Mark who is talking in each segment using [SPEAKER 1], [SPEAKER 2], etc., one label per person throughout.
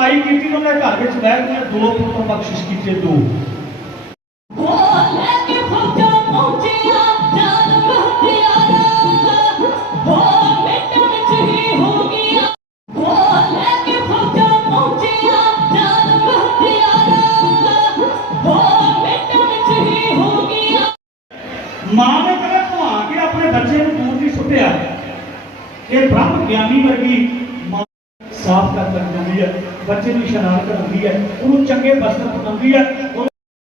[SPEAKER 1] ਕਮਾਈ ਕੀਤੀ ਤੇ ਉਹਨੇ ਘਰ ਵਿੱਚ ਬਹਿ ਕੇ ਦੋ ਪੁੱਤਰ ਬਖਸ਼ਿਸ਼ ਕੀਤੇ ਦੋ। ਮਾਂ ਨੇ ਕਦੇ ਭੁਆ ਕੇ ਆਪਣੇ ਬੱਚੇ ਨੂੰ ਦੂਰ ਨਹੀਂ ਸੁੱਟਿਆ। ਇਹ ਬ੍ਰਹਮ ਗਿਆਨੀ ਵਰਗੀ ਮਾਂ ਸਾਫ਼ ਕਰ ਜਾਂਦੀ ਹੈ। ਬੱਚੇ ਨੂੰ ਇਸ਼ਨਾਨ ਕਰਾਉਂਦੀ ਹੈ, ਉਹਨੂੰ ਚੰਗੇ ਵਸਤਰ ਪਾਉਂਦੀ ਹੈ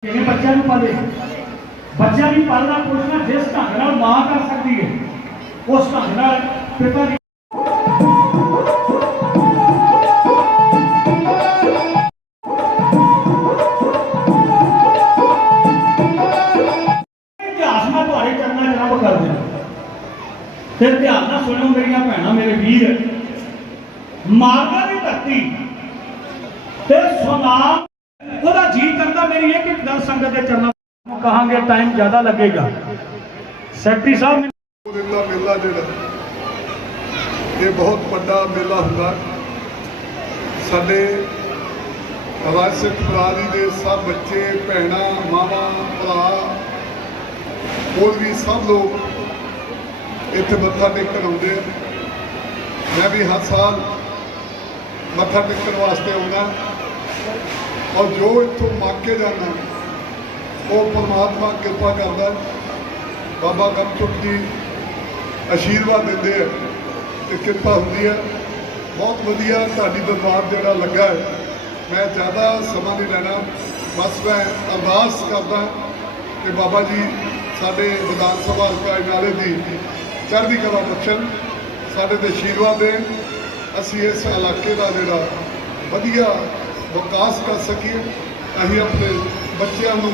[SPEAKER 1] ਜਿਹੜੇ ਬੱਚਿਆਂ ਨੂੰ ਪਾਲੇ ਬੱਚਿਆਂ ਦੀ ਪਾਲਣਾ ਪੋਸ਼ਣਾ ਜਿਸ ਢੰਗ ਨਾਲ ਮਾਂ ਕਰ ਸਕਦੀ ਹੈ, ਉਸ ਢੰਗ ਨਾਲ ਪਿਤਾ ਦੀ ਇਤਿਹਾਸ ਮੈਂ ਤੁਹਾਡੇ ਚਰਨਾਂ 'ਚ ਰੱਬ ਕਰ ਧਿਆਨ ਨਾਲ ਸੁਣੋ ਮੇਰੀਆਂ ਭੈਣਾਂ, ਮੇਰੇ ਵੀਰ। ਮਾਰਗਾ ਦੀ ਧਰਤੀ ਤੇ ਸੁਨਾਮ ਉਹਦਾ ਜੀ ਕਰਦਾ ਮੇਰੀ ਇੱਕ ਕਿ ਗੱਲ ਸੰਗਤ ਦੇ ਚਰਨਾਂ ਨੂੰ ਕਹਾਂਗੇ ਟਾਈਮ ਜ਼ਿਆਦਾ ਲੱਗੇਗਾ। ਸੈਕਟਰੀ ਸਾਹਿਬ ਨੇ
[SPEAKER 2] ਦਿਨ ਮੇਲਾ ਜਿਹੜਾ, ਇਹ ਬਹੁਤ ਵੱਡਾ ਮੇਲਾ ਹੁੰਦਾ। ਸਾਡੇ ਰਾਜ ਸਿੱਖ ਦੇ ਸਭ ਬੱਚੇ, ਭੈਣਾਂ, ਮਾਵਾਂ, ਭਰਾ, ਹੋਰ ਵੀ ਸਭ ਲੋਕ ਇੱਥੇ ਮੱਥਾ ਟੇਕਣ ਆਉਂਦੇ ਆ। ਮੈਂ ਵੀ ਹਰ ਸਾਲ ਮੱਥਾ ਟੇਕਣ ਵਾਸਤੇ ਆਉਂਦਾ। ਔਰ ਜੋ ਇੱਥੋਂ ਮੰਗ ਕੇ ਜਾਂਦਾ, ਉਹ ਪਰਮਾਤਮਾ ਕਿਰਪਾ ਕਰਦਾ ਬਾਬਾ ਗਮਚੁਕ ਜੀ ਆਸ਼ੀਰਵਾਦ ਦਿੰਦੇ ਆ ਤੇ ਕਿਰਪਾ ਹੁੰਦੀ ਹੈ ਬਹੁਤ ਵਧੀਆ ਤੁਹਾਡੀ ਦਰਬਾਰ ਜਿਹੜਾ ਲੱਗਾ ਹੈ। ਮੈਂ ਜ਼ਿਆਦਾ ਸਮਾਂ ਨਹੀਂ ਲੈਣਾ, ਬਸ ਮੈਂ ਅਰਦਾਸ ਕਰਦਾ ਕਿ ਬਾਬਾ ਜੀ ਸਾਡੇ ਵਿਧਾਨ ਸਭਾ ਹਲਕਾ ਨਾਲੇ ਦੀ ਚੜ੍ਹਦੀ ਕਲਾ ਬਖਸ਼ਣ, ਸਾਡੇ ਤੇ ਆਸ਼ੀਰਵਾਦ ਦੇਣ। ਅਸੀਂ ਇਸ ਇਲਾਕੇ ਦਾ ਜਿਹੜਾ ਵਧੀਆ ਵਿਕਾਸ ਕਰ ਸਕੀਏ, ਅਸੀਂ ਆਪਣੇ ਬੱਚਿਆਂ ਨੂੰ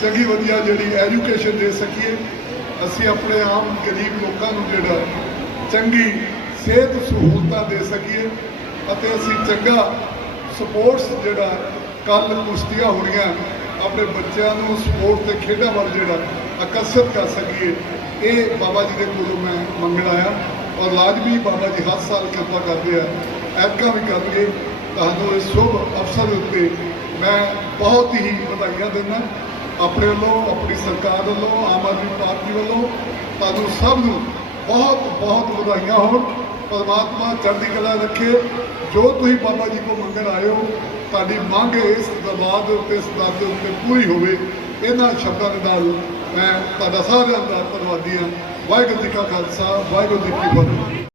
[SPEAKER 2] ਚੰਗੀ ਵਧੀਆ ਜਿਹੜੀ ਐਜੂਕੇਸ਼ਨ ਦੇ ਸਕੀਏ, ਅਸੀਂ ਆਪਣੇ ਆਮ ਗਰੀਬ ਲੋਕਾਂ ਨੂੰ ਜਿਹੜਾ ਚੰਗੀ ਸਿਹਤ ਸਹੂਲਤਾਂ ਦੇ ਸਕੀਏ ਅਤੇ ਅਸੀਂ ਚੰਗਾ ਸਪੋਰਟਸ ਜਿਹੜਾ ਕੱਲ ਕੁਸ਼ਤੀਆਂ ਹੋਣੀਆਂ, ਆਪਣੇ ਬੱਚਿਆਂ ਨੂੰ ਸਪੋਰਟ ਤੇ ਖੇਡਾਂ ਵੱਲ ਜਿਹੜਾ ਆਕਰਸ਼ਿਤ ਕਰ ਸਕੀਏ, ਇਹ ਬਾਬਾ ਜੀ ਦੇ ਕੋਲੋਂ ਮੈਂ ਮੰਗਣ ਆਇਆ ਔਰ ਲਾਜ਼ਮੀ ਬਾਬਾ ਜੀ ਹਰ ਸਾਲ ਕਿਰਪਾ ਕਰਦੇ ਆ, ਐਤਕਾਂ ਵੀ ਕਰਨਗੇ। ਤੁਹਾਨੂੰ ਇਸ ਸ਼ੁਭ ਅਵਸਰ ਉੱਤੇ ਮੈਂ ਬਹੁਤ ਹੀ ਵਧਾਈਆਂ ਦਿੰਦਾ। ਆਪਣੇ ਵੱਲੋਂ, ਆਪਣੀ ਸਰਕਾਰ ਵੱਲੋਂ, ਆਮ ਆਦਮੀ ਪਾਰਟੀ ਵੱਲੋਂ ਤੁਹਾਨੂੰ ਸਭ ਨੂੰ ਬਹੁਤ ਬਹੁਤ ਵਧਾਈਆਂ ਹੋਣ। ਪਰਮਾਤਮਾ ਚੜ੍ਹਦੀ ਕਲਾ ਰੱਖੇ। ਜੋ ਤੁਸੀਂ ਬਾਬਾ ਜੀ ਕੋ ਮੰਗਣ ਆਏ ਹੋ, ਤੁਹਾਡੀ ਮੰਗ ਇਸ ਦਰਬਾਰ ਦੇ ਉੱਤੇ, ਇਸ ਦਰ ਦੇ ਉੱਤੇ ਪੂਰੀ ਹੋਵੇ। ਇਹਨਾਂ ਸ਼ਬਦਾਂ ਦੇ ਨਾਲ ਮੈਂ ਤੁਹਾਡਾ ਸਾਰਿਆਂ ਦਾ ਧੰਨਵਾਦੀ ਹਾਂ। ਵਾਹਿਗੁਰੂ ਜੀ ਕਾ ਖਾਲਸਾ, ਵਾਹਿਗੁਰੂ ਜੀ ਕੀ ਫਤਿਹ।